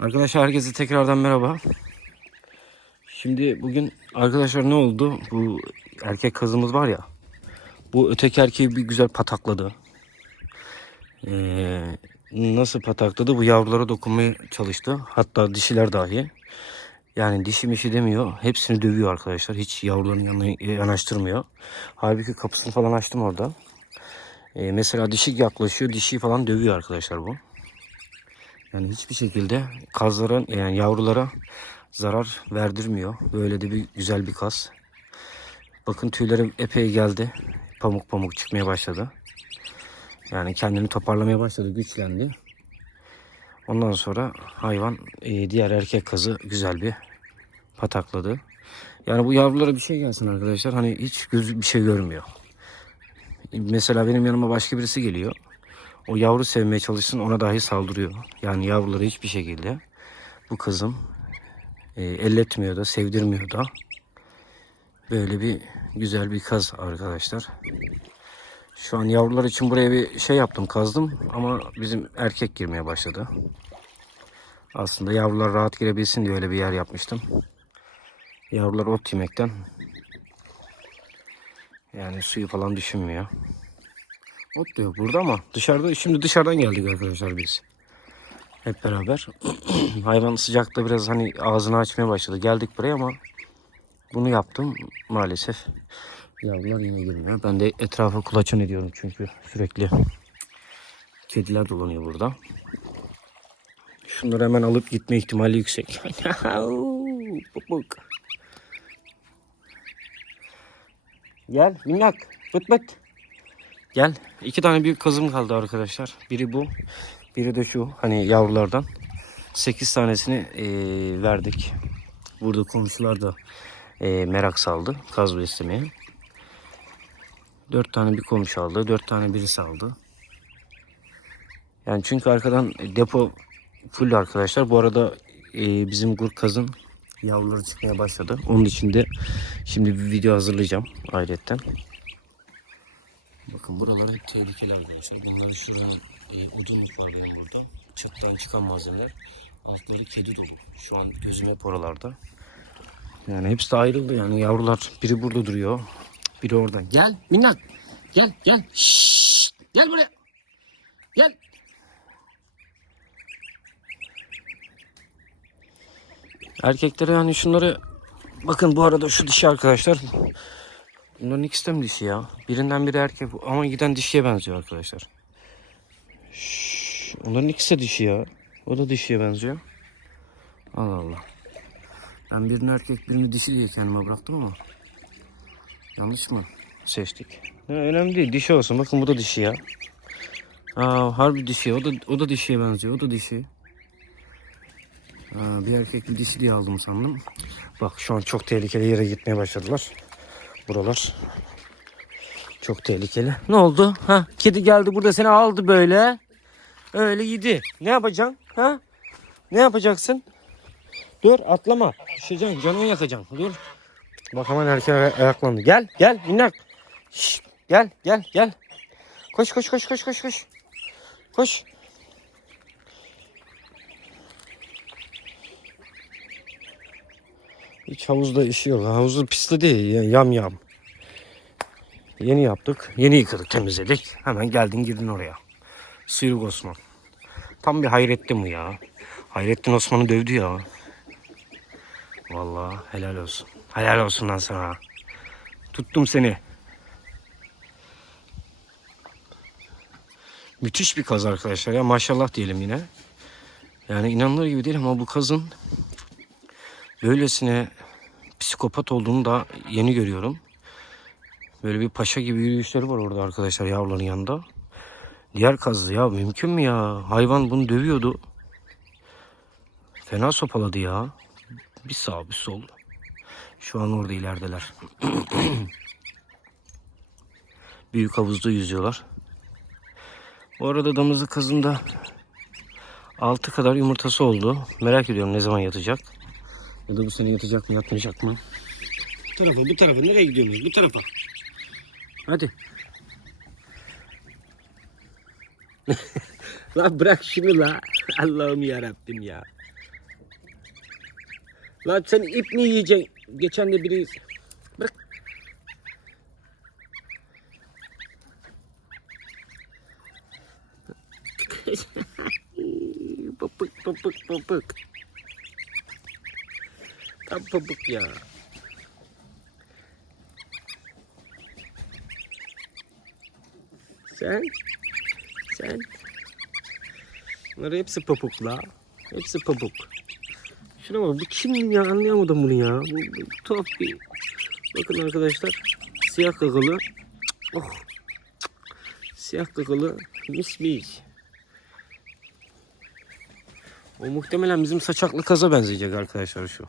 Arkadaşlar herkese tekrardan merhaba. Şimdi bugün arkadaşlar ne oldu? Bu erkek kazımız var ya. Bu öteki erkeği bir güzel patakladı. Ee, nasıl patakladı? Bu yavrulara dokunmaya çalıştı. Hatta dişiler dahi. Yani dişi mişi demiyor. Hepsini dövüyor arkadaşlar. Hiç yavruların yanına yanaştırmıyor. Halbuki kapısını falan açtım orada. Ee, mesela dişi yaklaşıyor. Dişi falan dövüyor arkadaşlar bu. Yani hiçbir şekilde kazlara yani yavrulara zarar verdirmiyor. Böyle de bir güzel bir kaz. Bakın tüylerim epey geldi. Pamuk pamuk çıkmaya başladı. Yani kendini toparlamaya başladı, güçlendi. Ondan sonra hayvan e, diğer erkek kazı güzel bir patakladı. Yani bu yavrulara bir şey gelsin arkadaşlar. Hani hiç göz bir şey görmüyor. Mesela benim yanıma başka birisi geliyor. O yavru sevmeye çalışsın ona dahi saldırıyor. Yani yavruları hiçbir şekilde bu kızım e, elletmiyor da sevdirmiyor da. Böyle bir güzel bir kaz arkadaşlar. Şu an yavrular için buraya bir şey yaptım kazdım ama bizim erkek girmeye başladı. Aslında yavrular rahat girebilsin diye öyle bir yer yapmıştım. Yavrular ot yemekten yani suyu falan düşünmüyor. Ot da yok burada ama dışarıda şimdi dışarıdan geldik arkadaşlar biz. Hep beraber. Hayvan sıcakta biraz hani ağzını açmaya başladı. Geldik buraya ama bunu yaptım maalesef. Yavrular yine girmiyor. Ben de etrafa kulaçan ediyorum çünkü sürekli kediler dolanıyor burada. Şunları hemen alıp gitme ihtimali yüksek. Gel minnak bıt bıt. Gel. İki tane büyük kazım kaldı arkadaşlar. Biri bu. Biri de şu. Hani yavrulardan. 8 tanesini eee, verdik. Burada komşular da eee, merak saldı. Kaz beslemeye. 4 tane bir komşu aldı. 4 tane birisi aldı. Yani çünkü arkadan depo full arkadaşlar. Bu arada eee, bizim gurk kazın yavruları çıkmaya başladı. Onun için de şimdi bir video hazırlayacağım ayrıyetten. Bakın buralar hep tehlikeli arkadaşlar. Bunları şuradan e, odunluk var benim burada. Çatıdan çıkan malzemeler. Altları kedi dolu. Şu an gözüm hep oralarda. Yani hepsi de ayrıldı yani yavrular. Biri burada duruyor. Biri orada. Gel minnak. Gel gel. Şşş. Gel buraya. Gel. Erkeklere yani şunları bakın bu arada şu dişi arkadaşlar Bunların ikisi de mi dişi ya? Birinden biri erkek ama giden dişiye benziyor arkadaşlar. Şşş, onların ikisi de dişi ya. O da dişiye benziyor. Allah Allah. Ben birini erkek birini dişi diye kendime bıraktım ama. Yanlış mı seçtik? Ha, önemli değil. Dişi olsun. Bakın bu da dişi ya. Aa, harbi dişi. O da, o da dişiye benziyor. O da dişi. Aa, bir erkek bir dişi diye aldım sandım. Bak şu an çok tehlikeli yere gitmeye başladılar. Buralar çok tehlikeli. Ne oldu? Ha, kedi geldi burada seni aldı böyle. Öyle yedi. Ne yapacaksın? Ha? Ne yapacaksın? Dur atlama. Düşeceksin. Canını yakacaksın. Dur. Bak hemen erken ay- ayaklandı. Gel gel minnak. Şşt, gel gel gel. Koş koş koş koş koş koş. Koş. Hiç havuzda işi. Havuzu pisli değil. Yam yam. Yeni yaptık. Yeni yıkadık, temizledik. Hemen geldin girdin oraya. Sıyrık Osman. Tam bir Hayrettin bu ya. Hayrettin Osman'ı dövdü ya. Vallahi helal olsun. Helal olsun lan sana. Tuttum seni. Müthiş bir kaz arkadaşlar ya. Maşallah diyelim yine. Yani inanılır gibi değil ama bu kazın böylesine psikopat olduğunu da yeni görüyorum. Böyle bir paşa gibi yürüyüşleri var orada arkadaşlar yavruların yanında. Diğer kazdı ya mümkün mü ya? Hayvan bunu dövüyordu. Fena sopaladı ya. Bir sağ bir sol. Şu an orada ilerideler. Büyük havuzda yüzüyorlar. Bu arada damızlık kazın da 6 kadar yumurtası oldu. Merak ediyorum ne zaman yatacak. Ya da bu sene yatacak mı yatmayacak mı? Bu tarafa bu tarafa nereye gidiyorsunuz? Bu tarafa. Hadi. la bırak şunu la. Allah'ım ya Rabbim ya. Lan sen ip mi yiyeceksin? Geçen de biri... Bırak. Papık papık papık. Tam papık ya. Sen? Sen? Bunlar hepsi papuk la. Hepsi papuk. Şuna bak bu kim ya anlayamadım bunu ya. Bu, bu tuhaf bir. Bakın arkadaşlar. Siyah kakalı. Oh. Siyah kakalı mis mis. O muhtemelen bizim saçaklı kaza benzeyecek arkadaşlar şu.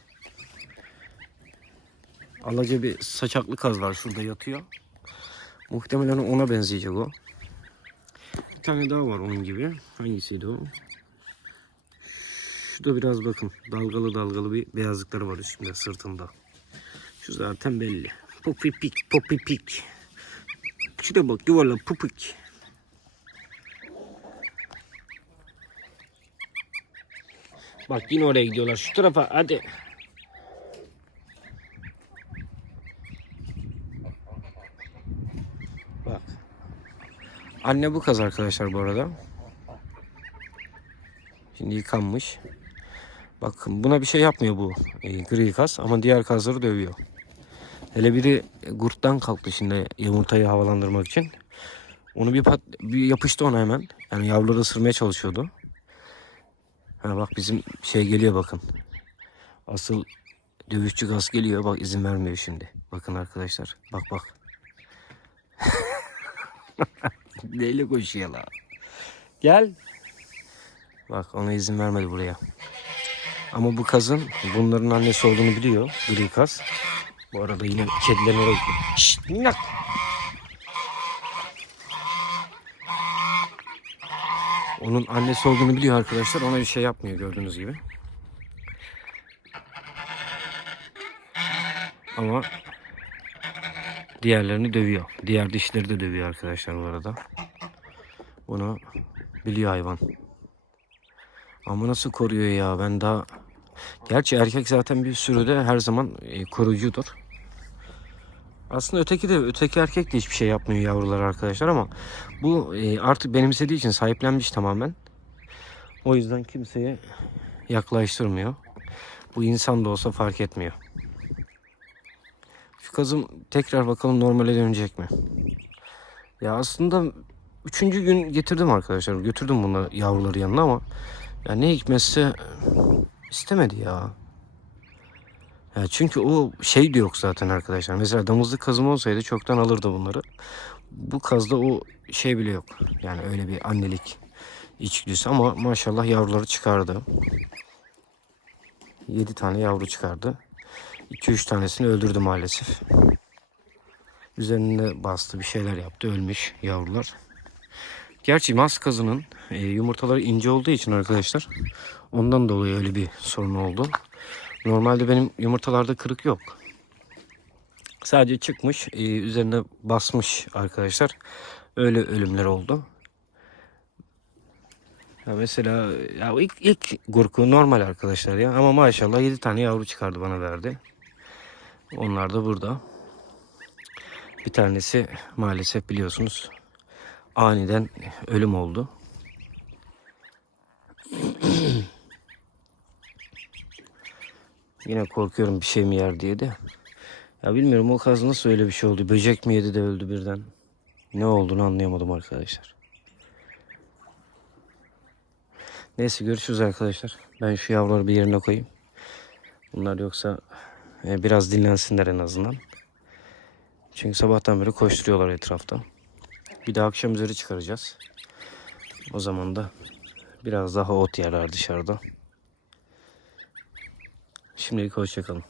Alaca bir saçaklı kaz var şurada yatıyor. Muhtemelen ona benzeyecek o. Bir tane daha var onun gibi. Hangisiydi o? Şu da biraz bakın dalgalı dalgalı bir beyazlıkları var üstünde sırtında. Şu zaten belli. Popi pik, popi pik. Şu da bak yuvarlak pupik. Bak yine oraya gidiyorlar. Şu tarafa hadi. Anne bu kaz arkadaşlar bu arada. Şimdi yıkanmış. Bakın buna bir şey yapmıyor bu e, gri kaz ama diğer kazları dövüyor. Hele biri gurttan kalktı şimdi yumurtayı havalandırmak için. Onu bir, pat, bir yapıştı ona hemen. Yani yavruları ısırmaya çalışıyordu. Ha bak bizim şey geliyor bakın. Asıl dövüşçü gaz geliyor. Bak izin vermiyor şimdi. Bakın arkadaşlar. Bak bak. Neyle koşuyor la? Gel. Bak ona izin vermedi buraya. Ama bu kazın bunların annesi olduğunu biliyor. Gri kaz. Bu arada yine kedilerin oraya gidiyor. Şşt minnak. Onun annesi olduğunu biliyor arkadaşlar. Ona bir şey yapmıyor gördüğünüz gibi. Ama diğerlerini dövüyor. Diğer dişleri de dövüyor arkadaşlar bu arada. Bunu biliyor hayvan. Ama nasıl koruyor ya ben daha... Gerçi erkek zaten bir sürüde her zaman e, koruyucudur. Aslında öteki de öteki erkek de hiçbir şey yapmıyor yavrular arkadaşlar ama bu e, artık benimsediği için sahiplenmiş tamamen. O yüzden kimseye yaklaştırmıyor. Bu insan da olsa fark etmiyor. Şu kazım tekrar bakalım normale dönecek mi? Ya aslında üçüncü gün getirdim arkadaşlar. Götürdüm bunu yavruları yanına ama ya ne hikmetse istemedi ya. Ya çünkü o şey de yok zaten arkadaşlar. Mesela damızlık kazım olsaydı çoktan alırdı bunları. Bu kazda o şey bile yok. Yani öyle bir annelik içgüdüsü ama maşallah yavruları çıkardı. 7 tane yavru çıkardı. 2-3 tanesini öldürdü maalesef. Üzerine bastı bir şeyler yaptı ölmüş yavrular. Gerçi mas kazının e, yumurtaları ince olduğu için arkadaşlar ondan dolayı öyle bir sorun oldu. Normalde benim yumurtalarda kırık yok. Sadece çıkmış, e, üzerine basmış arkadaşlar. Öyle ölümler oldu. Ya mesela ya ilk, ilk gurku normal arkadaşlar ya. Ama maşallah 7 tane yavru çıkardı bana verdi. Onlar da burada. Bir tanesi maalesef biliyorsunuz aniden ölüm oldu. Yine korkuyorum bir şey mi yer diye de. Ya bilmiyorum o kaz nasıl öyle bir şey oldu. Böcek mi yedi de öldü birden. Ne olduğunu anlayamadım arkadaşlar. Neyse görüşürüz arkadaşlar. Ben şu yavruları bir yerine koyayım. Bunlar yoksa biraz dinlensinler en azından. Çünkü sabahtan beri koşturuyorlar etrafta. Bir de akşam üzeri çıkaracağız. O zaman da biraz daha ot yerler dışarıda. Şimdilik hoşçakalın.